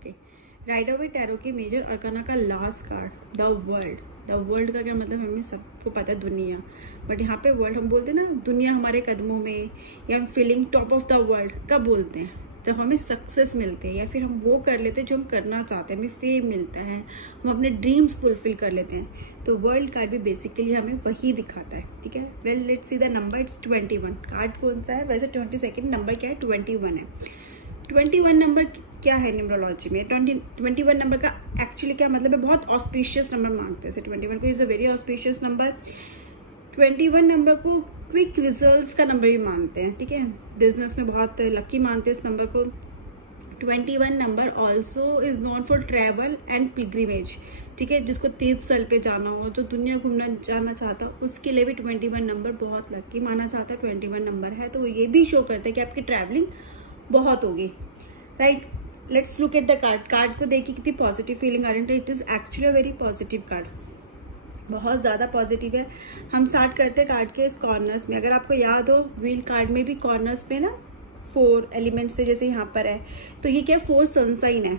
Okay, rider white tarot के major arcana का last card, the world. The world का क्या मतलब, हमें सबको पता है दुनिया, बट यहाँ पे वर्ल्ड हम बोलते हैं ना, दुनिया हमारे कदमों में, या हम feeling top of the world कब बोलते हैं, जब हमें सक्सेस मिलते हैं या फिर हम वो कर लेते हैं जो हम करना चाहते हैं, हमें फेम मिलता है, हम अपने ड्रीम्स फुलफिल कर लेते हैं। तो वर्ल्ड कार्ड भी बेसिकली हमें वही दिखाता है, ठीक है। Well let's see the number, it's 21। Card कौन सा है, वैसे 22 नंबर क्या है, 21 है। 21 नंबर क्या है न्यूमरोलॉजी में, 21 नंबर का एक्चुअली क्या मतलब है, बहुत ऑस्पिशियस नंबर मानते हैं। 21 को is a very auspicious number. 21 number को क्विक रिजल्ट्स का नंबर भी मानते हैं, ठीक है। बिजनेस में बहुत लकी मानते हैं इस नंबर को। 21 number also is known for travel and pilgrimage, ठीक है। जिसको तीर्थ स्थल पे जाना हो, जो दुनिया घूमना जाना चाहता हो, उसके लिए भी 21 नंबर बहुत लकी माना जाता है। 21 नंबर है तो ये भी शो करता है कि आपकी ट्रैवलिंग बहुत होगी, right. Let's look at the card. Card को देखिए कितनी पॉजिटिव फीलिंग आ रही है। It is actually a very positive card, बहुत ज़्यादा पॉजिटिव है। हम स्टार्ट करते हैं कार्ड के इस कॉर्नर्स में। अगर आपको याद हो, व्हील कार्ड में भी कॉर्नर्स पे ना 4 एलिमेंट्स से, जैसे यहाँ पर है, तो ये क्या 4 सनसाइन है,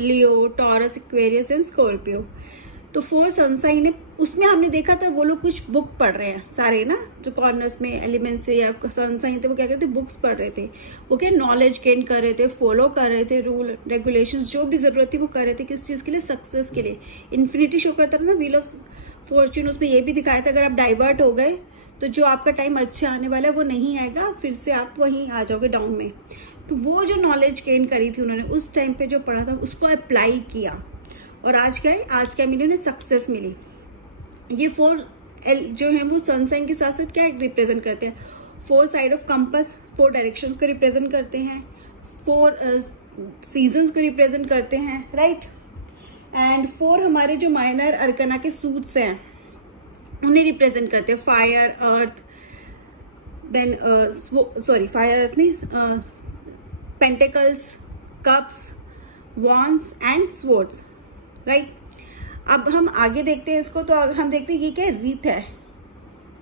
लियो, टॉरस, एक्वेरियस एंड स्कॉर्पियो। तो 4 सनसाइन है, उसमें हमने देखा था वो लोग कुछ बुक पढ़ रहे हैं सारे ना, जो कॉर्नर्स में एलिमेंट्स से या सनसाइन थे, वो क्या करते थे, बुक्स पढ़ रहे थे। वो क्या नॉलेज गेन कर रहे थे, फॉलो कर रहे थे, रूल रेगुलेशंस जो भी ज़रूरत थी वो कर रहे थे। किस चीज़ के लिए, सक्सेस के लिए। इन्फिनिटी शो करता था ना व्हील ऑफ फॉर्च्यून, उसमें ये भी दिखाया था अगर आप डाइवर्ट हो गए तो जो आपका टाइम अच्छे आने वाला है वो नहीं आएगा, फिर से आप वहीं आ जाओगे डाउन में। तो वो जो नॉलेज गेन करी थी उन्होंने उस टाइम पे जो पढ़ा था उसको अप्लाई किया, और आज क्या है, आज क्या मिली उन्हें, सक्सेस मिली। ये 4 जो हैं वो सनसाइन के साथ साथ क्या रिप्रेजेंट करते हैं, 4 साइड ऑफ कंपास, 4 डायरेक्शंस को रिप्रेजेंट करते हैं, 4 सीजन्स को रिप्रेजेंट करते हैं, राइट। एंड 4 हमारे जो माइनर अरकाना के सूट्स हैं उन्हें रिप्रेजेंट करते हैं, फायर, अर्थ, देन फायर अर्थ नहीं, pentacles, cups, wands and swords, right. अब हम आगे देखते हैं इसको, तो हम देखते हैं ये क्या है, रीत है,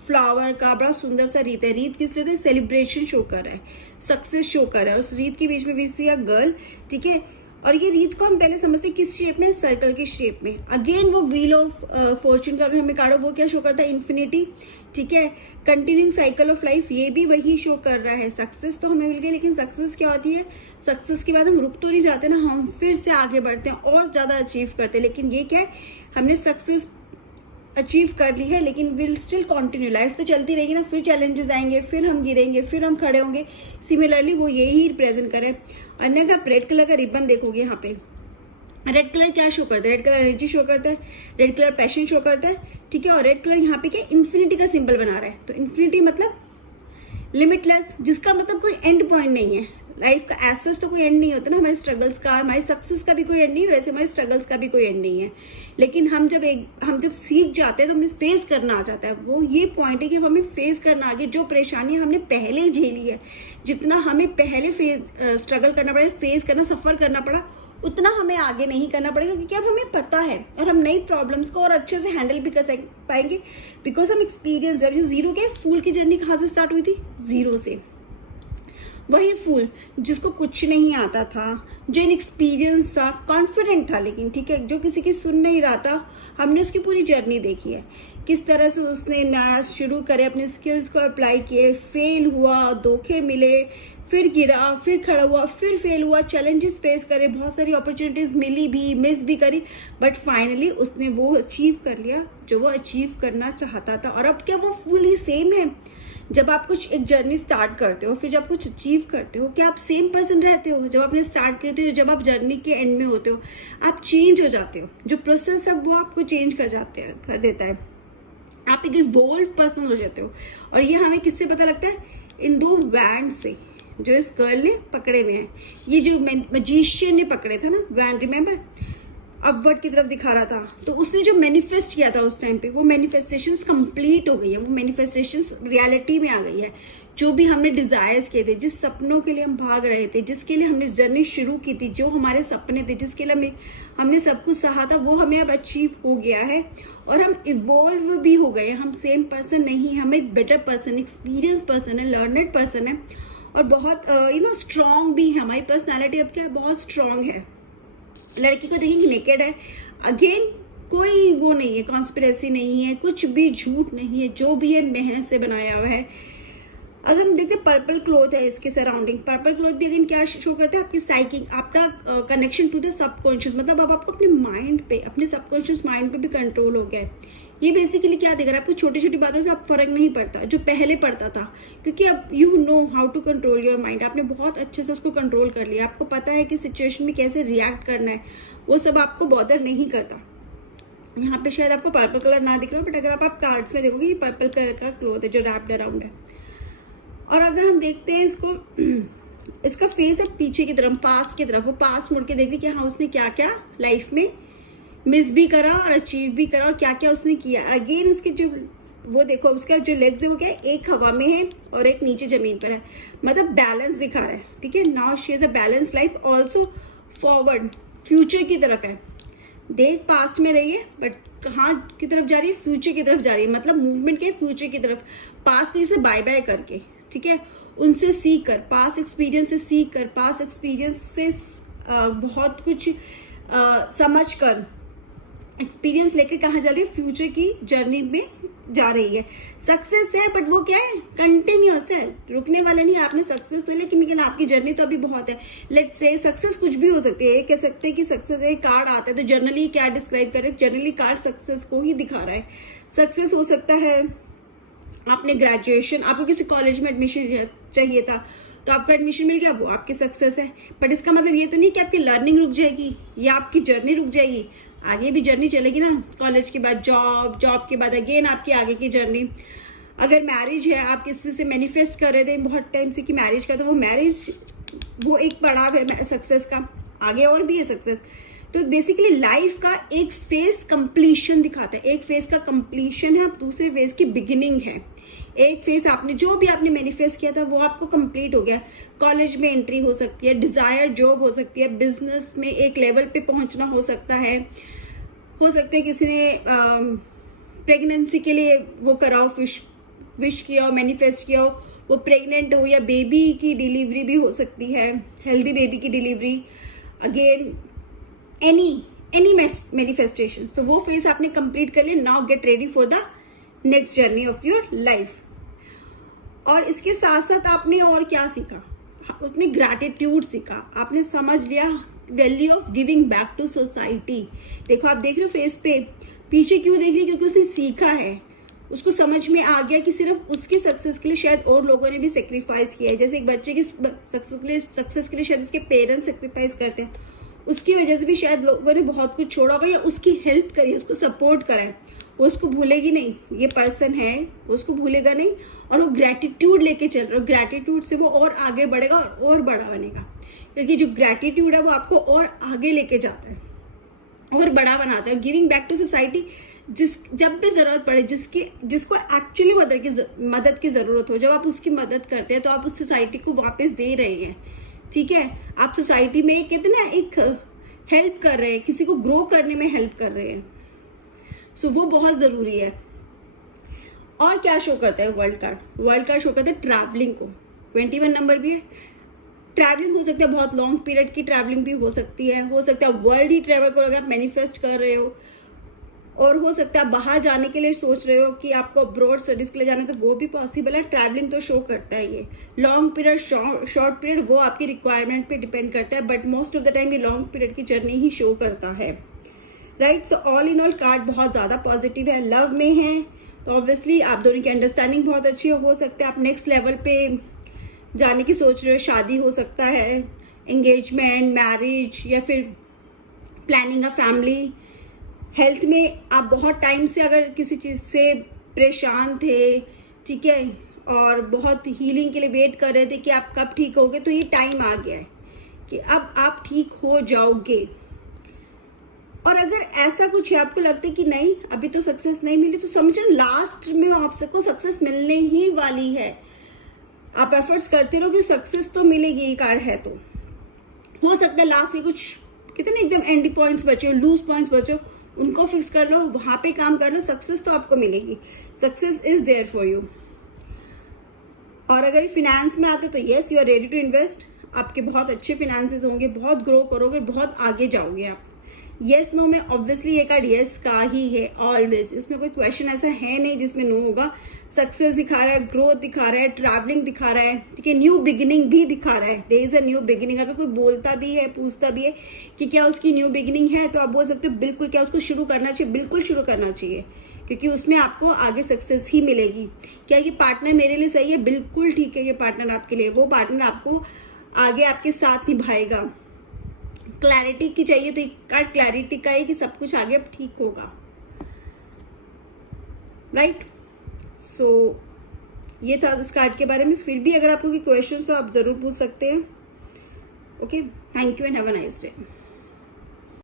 फ्लावर का बड़ा सुंदर सा रीत है। रीत किस लिए, तो सेलिब्रेशन शो कर रहा है, सक्सेस शो कर रहा है। उस रीत के बीच में वी सी अ गर्ल, ठीक है। और ये रीत को हम पहले समझते हैं किस शेप में, सर्कल की शेप में। अगेन वो व्हील ऑफ फॉर्च्यून का अगर हमें काढ़ो, वो क्या शो करता है, इन्फिनिटी, ठीक है। कंटिन्यूइंग साइकिल ऑफ लाइफ, ये भी वही शो कर रहा है। सक्सेस तो हमें मिल गई, लेकिन सक्सेस क्या होती है, सक्सेस के बाद हम रुक तो नहीं जाते ना, हम फिर से आगे बढ़ते हैं और ज़्यादा अचीव करते हैं। लेकिन ये क्या है, हमने सक्सेस अचीव कर ली है, लेकिन विल स्टिल कंटिन्यू, लाइफ तो चलती रहेगी ना, फिर चैलेंजेस आएंगे, फिर हम गिरेंगे, फिर हम खड़े होंगे। सिमिलरली वो यही रिप्रेजेंट करे। अन्य का रेड कलर का रिबन देखोगे यहाँ पे, रेड कलर क्या शो करता है, रेड कलर एनर्जी शो करता है, रेड कलर पैशन शो करता है, ठीक है। और रेड कलर यहाँ पे क्या, इन्फिनिटी का सिंबल बना रहा है। तो इन्फिनिटी मतलब लिमिटलेस, जिसका मतलब कोई एंड पॉइंट नहीं है। लाइफ का एसेस तो कोई एंड नहीं होता ना, हमारे स्ट्रगल्स का, हमारी सक्सेस का भी कोई एंड नहीं है, वैसे हमारे स्ट्रगल्स का भी कोई एंड नहीं है। लेकिन हम जब सीख जाते हैं तो हमें फेस करना आ जाता है। वो ये पॉइंट है कि हमें फेस करना आ गया, जो परेशानियां हमने पहले झेली है, जितना हमें पहले स्ट्रगल करना पड़ा, फेस करना, सफ़र करना पड़ा, उतना हमें आगे नहीं करना पड़ेगा, क्योंकि अब हमें पता है और हम नई प्रॉब्लम्स को और अच्छे से हैंडल भी कर पाएंगे, बिकॉज हम एक्सपीरियंस। जब ये जीरो के फूल की जर्नी कहाँ से स्टार्ट हुई थी, जीरो से। वही फूल जिसको कुछ नहीं आता था, जो इनएक्सपीरियंस था, कॉन्फिडेंट था, लेकिन ठीक है, जो किसी की सुन नहीं रहा था, हमने उसकी पूरी जर्नी देखी है, किस तरह से उसने नया शुरू करे, अपने स्किल्स को अप्लाई किए, फेल हुआ, धोखे मिले, फिर गिरा, फिर खड़ा हुआ, फिर फेल हुआ, चैलेंजेस फेस करे, बहुत सारी अपॉर्चुनिटीज़ मिली भी, मिस भी करी, बट फाइनली उसने वो अचीव कर लिया जो वो अचीव करना चाहता था। और अब क्या वो फुल ही सेम है। जब आप कुछ एक जर्नी स्टार्ट करते हो, फिर जब कुछ अचीव करते हो, क्या आप सेम पर्सन रहते हो जब आपने स्टार्ट करते हो, जब आप जर्नी के एंड में होते हो? आप चेंज हो जाते हो। जो प्रोसेस है वो आपको चेंज कर देता है। आप एक इवॉल्व पर्सन हो जाते हो। और ये हमें किससे पता लगता है? इन 2 बैंड से जो इस गर्ल ने पकड़े हुए हैं। ये जो मैजिशियन ने पकड़े था ना बैंड, रिमेंबर, अपवर्ड की तरफ दिखा रहा था, तो उसने जो मैनिफेस्ट किया था उस टाइम पे, वो मैनिफेस्टेशंस कंप्लीट हो गई है, वो मैनिफेस्टेशंस रियलिटी में आ गई है। जो भी हमने डिजायर्स किए थे, जिस सपनों के लिए हम भाग रहे थे, जिसके लिए हमने जर्नी शुरू की थी, जो हमारे सपने थे, जिसके लिए हमने सब कुछ सहा था, वो हमें अब अचीव हो गया है। और हम इवॉल्व भी हो गए। हम सेम पर्सन नहीं, हम एक बेटर पर्सन, एक्सपीरियंस पर्सन है, लर्नड पर्सन है, और बहुत स्ट्रॉन्ग भी है। हमारी पर्सनैलिटी अब क्या है, बहुत स्ट्रॉन्ग है। लड़की को देखेंगे नेकेड है, अगेन कोई वो नहीं है, कॉन्स्पिरेसी नहीं है, कुछ भी झूठ नहीं है, जो भी है मेहनत से बनाया हुआ है। अगर हम देखते हैं पर्पल क्लोथ है इसके सराउंडिंग, पर्पल क्लोथ भी अगेन क्या शो करता है, आपकी साइकिंग, आपका कनेक्शन टू द सबकॉन्शियस, मतलब अब आपको अपने माइंड पे, अपने सबकॉन्शियस माइंड पे भी कंट्रोल हो गया है। ये बेसिकली क्या दिख रहा है आपको, छोटी छोटी बातों से अब फर्क नहीं पड़ता जो पहले पड़ता था, क्योंकि अब you know how to control your mind, आपने बहुत अच्छे से उसको कंट्रोल कर लिया, आपको पता है कि सिचुएशन में कैसे रिएक्ट करना है, वो सब आपको बॉदर नहीं करता। यहाँ पे शायद आपको पर्पल कलर ना दिख रहा हो, बट अगर आप कार्ड्स में देखोगे ये पर्पल कलर का क्लोथ है जो रैप्ड अराउंड है। और अगर हम देखते हैं इसको, इसका फेस है पीछे की तरफ, पास्ट की तरफ, वो पास्ट मुड़ के देख रही कि हाँ उसने क्या क्या लाइफ में मिस भी करा और अचीव भी करा और क्या क्या उसने किया। अगेन उसके जो वो देखो, उसका जो लेग्स है वो क्या है, एक हवा में है और एक नीचे जमीन पर है, मतलब बैलेंस दिखा रहा है। ठीक है, now she is a balance life, also forward future की तरफ है। देख पास्ट में रही है बट कहाँ की तरफ जा रही है, फ्यूचर की तरफ जा रही है, मतलब मूवमेंट के फ्यूचर की तरफ, पास्ट की जैसे बाय बाय करके। ठीक है, उनसे सीख कर, पास्ट एक्सपीरियंस से सीख कर, पास्ट एक्सपीरियंस से बहुत कुछ समझ कर, एक्सपीरियंस लेकर कहाँ जा रही है, फ्यूचर की जर्नी में जा रही है। सक्सेस है बट वो क्या है, कंटिन्यूअस है, रुकने वाला नहीं। आपने सक्सेस तो लेकिन आपकी जर्नी तो अभी बहुत है। लेट्स से सक्सेस कुछ भी हो सकती है, कह सकते हैं कि सक्सेस एक कार्ड आता है तो जनरली क्या डिस्क्राइब करे, जनरली कार्ड सक्सेस को ही दिखा रहा है। सक्सेस हो सकता है आपने ग्रेजुएशन, आपको किसी कॉलेज में एडमिशन चाहिए था तो आपका एडमिशन मिल गया, वो आपकी सक्सेस है। बट इसका मतलब ये तो नहीं कि आपकी लर्निंग रुक जाएगी या आपकी जर्नी रुक जाएगी, आगे भी जर्नी चलेगी ना। कॉलेज के बाद जॉब, जॉब के बाद अगेन आपकी आगे की जर्नी। अगर मैरिज है, आप किसी से मैनिफेस्ट कर रहे थे बहुत टाइम से कि मैरिज का, तो वो मैरिज वो एक पड़ाव है सक्सेस का, आगे और भी है सक्सेस। तो बेसिकली लाइफ का एक फेज कंप्लीशन दिखाता है, एक फेज का कंप्लीशन है, दूसरे फेज की बिगिनिंग है। एक फेज आपने जो भी आपने मैनिफेस्ट किया था वो आपको कंप्लीट हो गया। कॉलेज में एंट्री हो सकती है, डिजायर जॉब हो सकती है, बिजनेस में एक लेवल पे पहुंचना हो सकता है किसी ने प्रेगनेंसी के लिए वो कराओ, विश किया हो, मैनिफेस्ट किया हो, वो प्रेग्नेंट हो, या बेबी की डिलीवरी भी हो सकती है, हेल्दी बेबी की डिलीवरी। अगेन एनी मैनिफेस्टेशंस, तो वो फेज आपने कंप्लीट कर लिया। Now get ready for the next journey of your life. और इसके साथ साथ आपने और क्या सीखा, आपने ग्रैटिट्यूड सीखा, आपने समझ लिया value of giving back to society. देखो आप देख रहे हो फेस पे, पीछे क्यों देख रही है, क्योंकि उसने सीखा है, उसको समझ में आ गया कि सिर्फ उसकी सक्सेस के लिए शायद और लोगों ने भी सेक्रीफाइस किया है। जैसे एक बच्चे की सक्सेस के लिए शायद उसके पेरेंट्स सेक्रीफाइस करते हैं, उसकी वजह से भी शायद लोगों ने बहुत कुछ छोड़ा होगा या उसकी हेल्प करी, उसको सपोर्ट करा है। वो उसको भूलेगी नहीं, ये पर्सन है, वो उसको भूलेगा नहीं, और वो ग्रैटिट्यूड लेके चल रहा है। ग्रैटिट्यूड से वो और आगे बढ़ेगा और बड़ा बनेगा, क्योंकि जो ग्रैटिट्यूड है वो आपको और आगे लेके जाता है और बड़ा बनाता है। गिविंग बैक टू सोसाइटी, जब भी जरूरत पड़े, जिसको एक्चुअली मदद की जरूरत हो, जब आप उसकी मदद करते हैं तो आप उस सोसाइटी को वापस दे रहे हैं। ठीक है, आप सोसाइटी में कितना एक हेल्प कर रहे हैं, किसी को ग्रो करने में हेल्प कर रहे हैं। सो वो बहुत जरूरी है। और क्या शो करता है वर्ल्ड कार्ड शो करता है ट्रैवलिंग को। 21 नंबर भी है, ट्रैवलिंग हो सकता है, बहुत लॉन्ग पीरियड की ट्रैवलिंग भी हो सकती है, हो सकता है वर्ल्ड ही ट्रैवल करो अगर आप मैनिफेस्ट कर रहे हो, और हो सकता है बाहर जाने के लिए सोच रहे हो कि आपको अब्रॉड स्टडीज के लिए जाना है, तो वो भी पॉसिबल है। ट्रैवलिंग तो शो करता है ये। लॉन्ग पीरियड शॉर्ट पीरियड वो आपकी रिक्वायरमेंट पे डिपेंड करता है, but most of the time ये लॉन्ग पीरियड की जर्नी ही शो करता है। Right, so all in all card बहुत ज़्यादा पॉजिटिव है। लव में है तो ऑब्वियसली आप दोनों की अंडरस्टैंडिंग बहुत अच्छी हो सकता है, आप नेक्स्ट लेवल पे जाने की सोच रहे हो, शादी हो सकता है, एंगेजमेंट, मैरिज, या फिर प्लानिंग अ फैमिली। हेल्थ में आप बहुत टाइम से अगर किसी चीज़ से परेशान थे, ठीक है, और बहुत हीलिंग के लिए वेट कर रहे थे कि आप कब ठीक होगे, तो ये टाइम आ गया है कि अब आप ठीक हो जाओगे। और अगर ऐसा कुछ है, आपको लगता है कि नहीं अभी तो सक्सेस नहीं मिली, तो समझो लास्ट में आपको सक्सेस मिलने ही वाली है। आप एफर्ट्स करते रहो कि सक्सेस तो मिलेगी, ये कार्ड है तो हो सकता है लास्ट के कुछ कितने एकदम एंड पॉइंट्स बचे हो, लूज पॉइंट्स बचे हो, उनको फिक्स कर लो, वहां पे काम कर लो, सक्सेस तो आपको मिलेगी। Success is there for you. और अगर फिनेंस में आते तो yes, you are ready to invest. आपके बहुत अच्छे फिनेंसेस होंगे, बहुत ग्रो करोगे, बहुत आगे जाओगे आप। येस नो में ऑब्वियसली ये कार्ड येस का ही है ऑलवेज, इसमें कोई क्वेश्चन ऐसा है नहीं जिसमें नो होगा। सक्सेस दिखा रहा है, ग्रोथ दिखा रहा है, ट्रैवलिंग दिखा रहा है, ठीक है, न्यू बिगिनिंग भी दिखा रहा है। There is a new beginning. अगर कोई बोलता भी है, पूछता भी है कि क्या उसकी न्यू बिगिनिंग है, तो आप बोल सकते हो बिल्कुल, क्या उसको शुरू करना चाहिए, बिल्कुल शुरू करना चाहिए, क्योंकि उसमें आपको आगे सक्सेस ही मिलेगी। क्या ये पार्टनर मेरे लिए सही है? बिल्कुल ठीक है, ये पार्टनर आपके लिए, वो पार्टनर आपको आगे आपके साथ निभाएगा। क्लैरिटी की चाहिए तो कार्ड क्लैरिटी का है कि सब कुछ आगे ठीक होगा, राइट। सो ये था इस कार्ड के बारे में। फिर भी अगर आपको कोई क्वेश्चन हो आप जरूर पूछ सकते हैं। Okay, thank you and have a nice day.